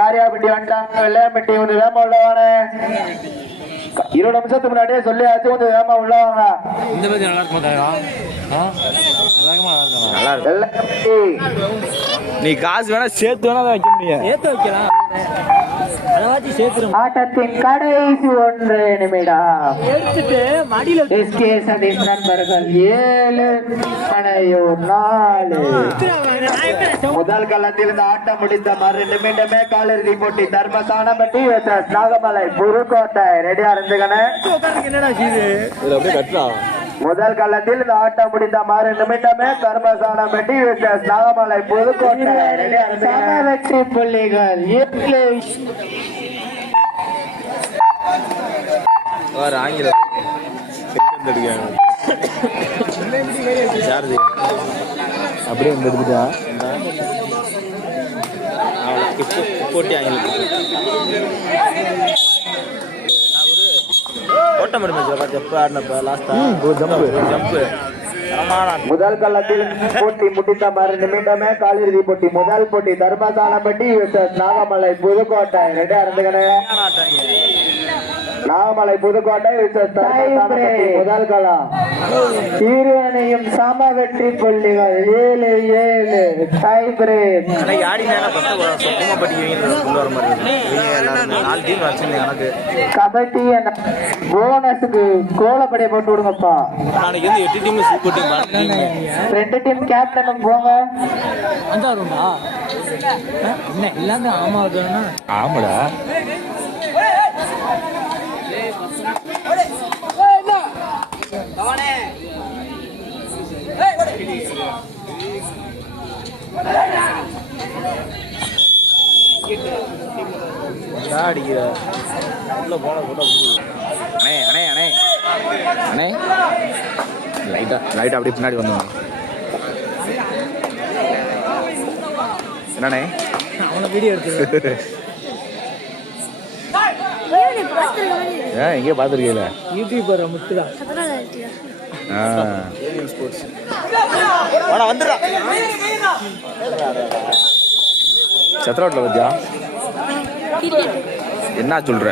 காரியாபட்டி வந்துட்டாங்க. வெள்ளையம்பட்டி வந்து வேமா உள்ளவானே 20 நிமிஷத்துக்கு முன்னாடியே சொல்லியாச்சு. கொஞ்சம் வேமா உள்ளவாங்க. இந்த மாதிரி நல்லா இருக்குமா? நல்லா வெள்ளையம்பட்டி நீ காசு வேணா சேர்த்து வேணா வைக்க முடியும். சேர்த்து வைக்கலாம். ஆட்டத்தின் கடைசி 1 நிமிடம். எஸ்கே சதீஷ் நண்பர்கள் 7 பனையூர் 4. முதல் களத்தில் இந்த ஆட்டம் முடித்த மறு நிமிடமே காலிறுதி போட்டி. தர்மசானப்பட்டி வெர்சஸ் நாகமலை புதுக்கோட்டை. ரெடியா இருந்துக்கணே. முதல் களத்தில் இந்த ஆட்டம் முடிந்த மறு நிமிடமே தர்மசானப்பட்டி வெர்சஸ் நாகமலை புதுக்கோட்டை. ரெடியா இருந்துக்கணே. வெற்றி புள்ளிகள் 7. ஆங்கில அப்படியே எடுத்துட்டா போட்டி ஆங்கில ஓட்ட முதல் களத்தில் போட்டி முடித்த மறு நிமிடமே காலிறுதி போட்டி. முதல் போட்டி தர்மசானப்பட்டி வெர்சஸ் நாகமலை புதுக்கோட்டை. ரெடியா இருந்துக்கணே. நாகமலை புதுக்கோட்டை முதல் களம். இருவனையும் சம வெற்றி புள்ளிகள் 7-7. Tie break. கபடி போனஸுக்கு கோலப்படியை போட்டு விடுங்கப்பா. 2 டீம் கேப்டன் போங்க. எல்லாமே ஆமாடா. லைட்டா அப்படி பின்னாடி வந்தோம். என்னண்ணே அவனை வீடியோ எடுத்து எங்கேயோ பார்த்துருக்கீங்கள யூடியூப் முத்துதான் வந்துடுறா சத்திரவட்டில் பத்தியா என்ன சொல்ற?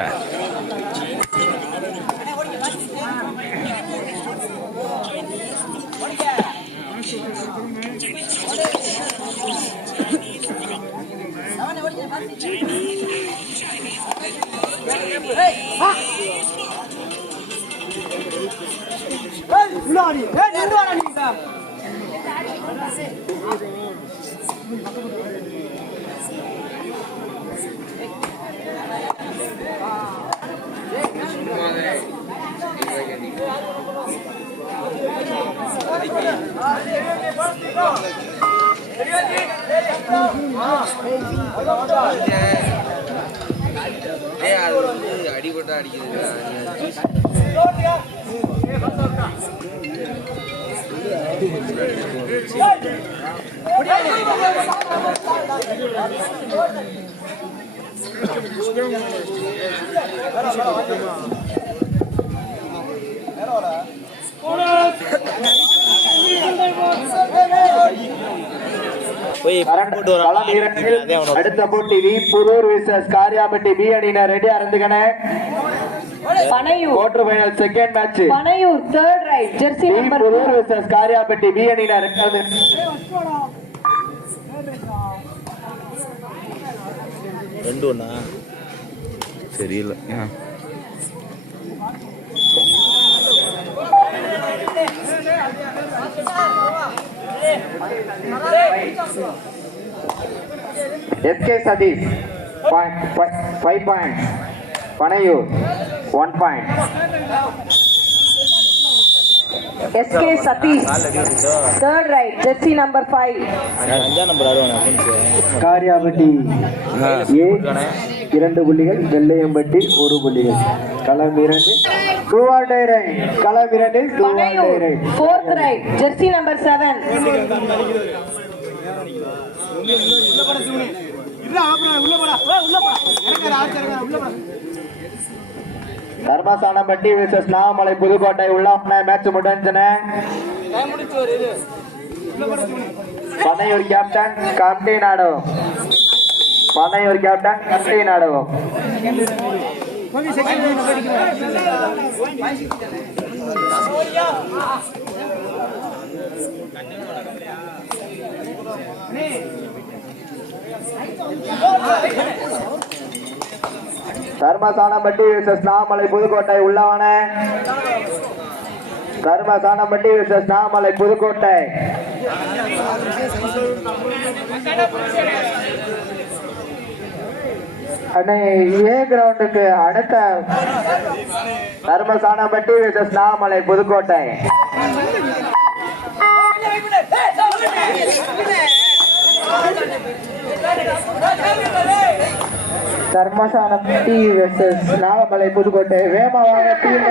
அடிபட்டா அடிக்குது. அடுத்த போட்டி வி புரூர் விசஸ் காரியாபட்டி பி அணியினர். ரெடியா இருந்துக்கணே. Quarter final second match. Panaiyur third right jersey number Pudur விசஸ் காரியாபட்டி பி அணியினர். 2-1 சரியில்லை. SK Sathish 5 points. Panaiyur 1 point. SK Sathish third right jersey number 5. 5 number ஆடுவானே. காரியாபட்டி ஏ 2 புள்ளிகள், வெள்ளையம்பட்டி 1 புள்ளிகள். களம் 2 களம் 2 4th right jersey number 7. Dharmasanapatti விசஸ் நாகமலை புதுக்கோட்டை உள்ள மேட்ச் முடிஞ்சன. பனையூர் கேப்டன் கம்பி நாடு பண்ணையூர் கேப்டன் கட்டை நாடகம். தர்மசானப்பட்டி விசஸ் நாமலை புதுக்கோட்டை உள்ளவன. தர்மசானப்பட்டி விசஸ் நாமலை புதுக்கோட்டை. அண்ணே ஏ கிரவுண்டுக்கு அடுத்த தர்மசானப்பட்டி விசஸ் நாமலை புதுக்கோட்டை. தர்மசானப்பட்டி விசஸ் நாமலை புதுக்கோட்டை. வேகமாக டீம்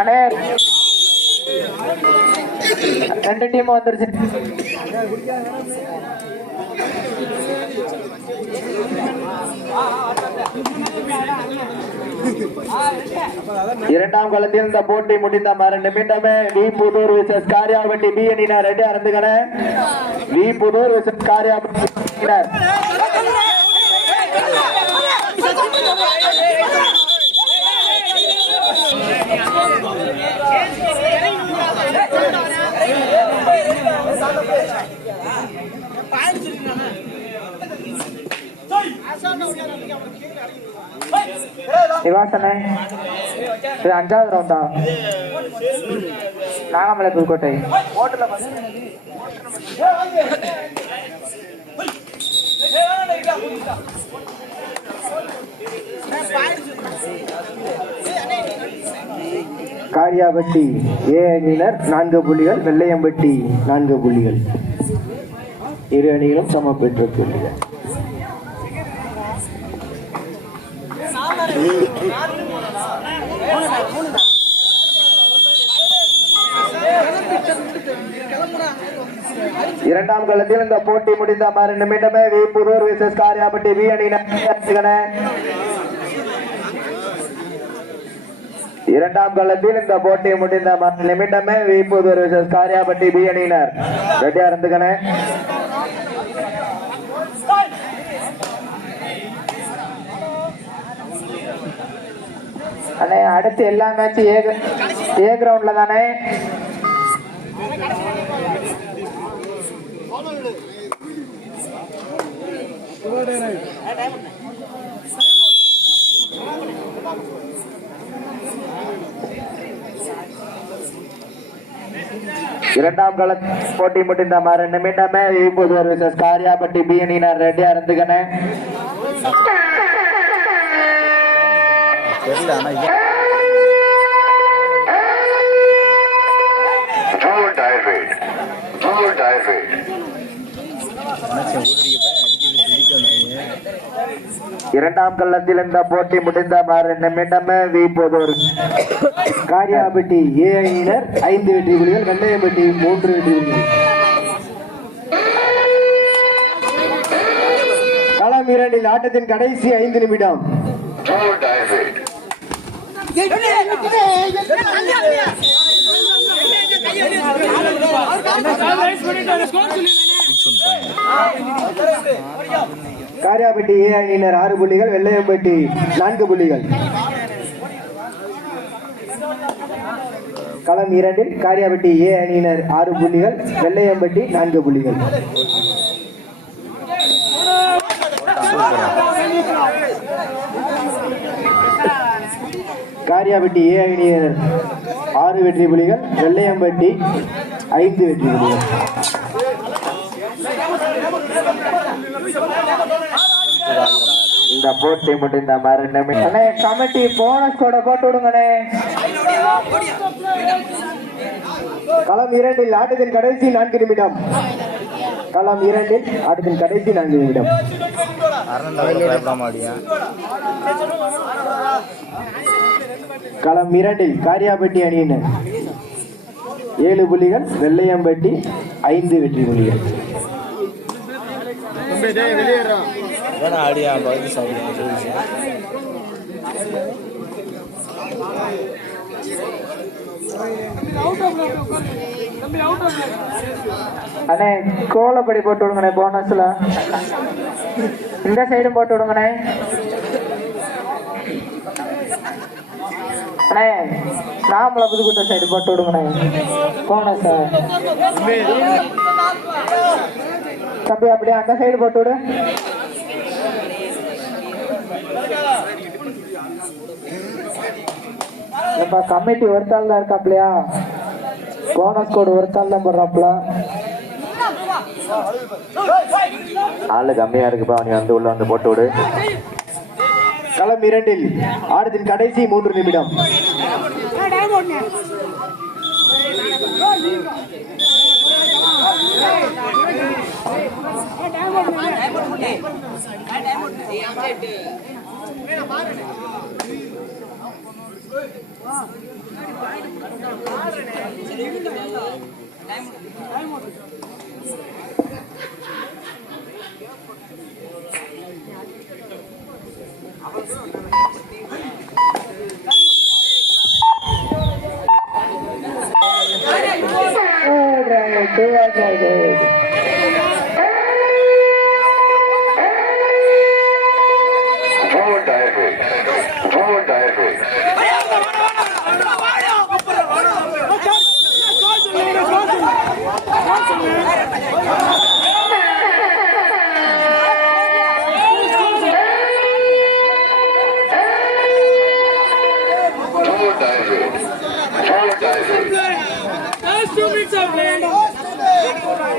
அண்ணே ரெண்டு டீம் வந்துருச்சு. இரண்டாம் காலத்தில் இந்த போட்டி முடிந்த மறு நிமிடமே வி புதூர் விசஸ் காரியாபட்டி பி அணியினர் ரெடி அறந்துகன. வி புதூர் விசஸ் காரியாபட்டி நிவாசனே இது 5வது ரவுண்டா? நாகமலை புதுக்கோட்டை. காரியாபட்டி ஏ அணியினர் 4 புள்ளிகள், வெள்ளையம்பட்டி 4 புள்ளிகள். இரு அணிகளும் சம பெற்ற புள்ளிகள். இரண்டாம் காலத்தில் இந்த போட்டி முடிந்த மறு நிமிடமே வி புதூர் விசஸ் காரியாபட்டி பி அணியினர். இரண்டாம் காலத்தில் இந்த போட்டி முடிந்த மறு நிமிடமே வி புதூர் விசஸ் காரியாபட்டி பி அணியினர் ரெடியா இருந்துக்கன. அண்ணே அடுத்து எல்லா மேட்சும் ஏ கிரவுண்ட்ல தானே? இரண்டாம் கால போட்டி முடிந்த மறு நிமிடமே வி புதூர் விசஸ் காரியாபட்டி பி அணியினர் ரெடியா இருந்துக்கன. இரண்டாம் கள்ளத்தில் இந்த போட்டி முடிந்த மறு நிமிடமே வி புதூர் காரியாபட்டி ஏ அணியினர் 5 வெற்றி புள்ளிகள், வெள்ளையம்பட்டி 3 வெற்றி புள்ளிகள். களம் 2 ஆட்டத்தின் கடைசி 5 நிமிடம். காரியாபட்டி ஏ அணியினர் 6 புள்ளிகள், வெள்ளையம்பட்டி 4 புள்ளிகள். களம் 2 காரியாபட்டி ஏ அணியினர் 6 புள்ளிகள், வெள்ளையம்பட்டி 4 புள்ளிகள். காரியாபட்டி ஏ அணியினர் 6 வெற்றி புள்ளிகள், வெள்ளையம்பட்டி 5 வெற்றி புள்ளிகள். இந்த போட்டி முடிந்த மறு நிமிடம் கமிட்டி போனஸ் கூட போட்டு விடுங்கண்ணே. களம் 2 ஆட்டத்தின் கடைசி 4 நிமிடம். களம் 2 ஆட்டத்தின் கடைசி 4 நிமிடம். களம் 2 காரியாபட்டி அணியினர் 7 புள்ளிகள், வெள்ளையம்பட்டி 5 வெற்றி புள்ளிகள். வெளியேறோம் அண்ணே கோலப்படி போட்டு விடுங்கண்ணே. போனஸ்ல இந்த சைடும் போட்டு விடுங்கண்ணே. அண்ணே நாமள புதுக்குட்ட சைடு போட்டு விடுங்கண்ணே. போனஸ் தம்பி அப்படியே அந்த சைடு போட்டு விடு. கமிட்டி ஒருத்தாள் தான் இருக்காப்லையா? போனஸ் கோடு ஒருத்தாள் தான் போடுறாப்ல. ஆளு கம்மியா இருக்குப்பா, நீ வந்து உள்ள வந்து போட்டு விடு. களம் 2 ஆட்டத்தின் கடைசி 3 நிமிடம்.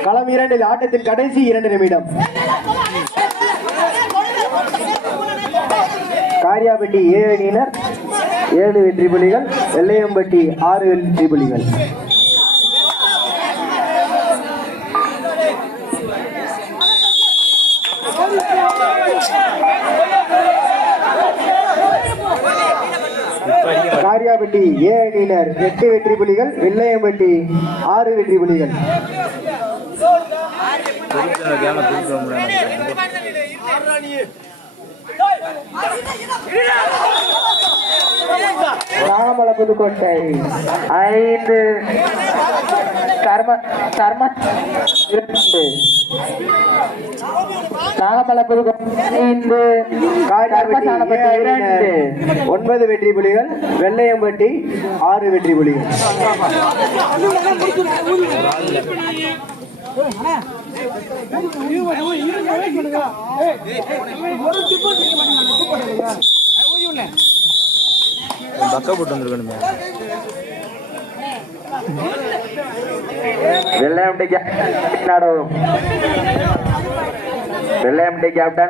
களம் 2 ஆட்டத்தின் கடைசி 2 நிமிடம். காரியாபட்டி ஏ அணியினர் 7 வெற்றி புள்ளிகள், வெள்ளையம்பட்டி 6 வெற்றி புள்ளிகள். காரியாபட்டி ஏ அணியினர் 8 வெற்றி புள்ளிகள், வெள்ளையம்பட்டி 6 வெற்றி புள்ளிகள். நாகமலை புதுக்கோட்டை 5 நாகமலை புதுக்கோட்டை 9 வெற்றி புலிகள், வெள்ளையம்பட்டி 6 வெற்றி புலிகள். பக்கா போட்டு வந்துருக்கணுமே. வெள்ளையம்பட்டி கேப்டன்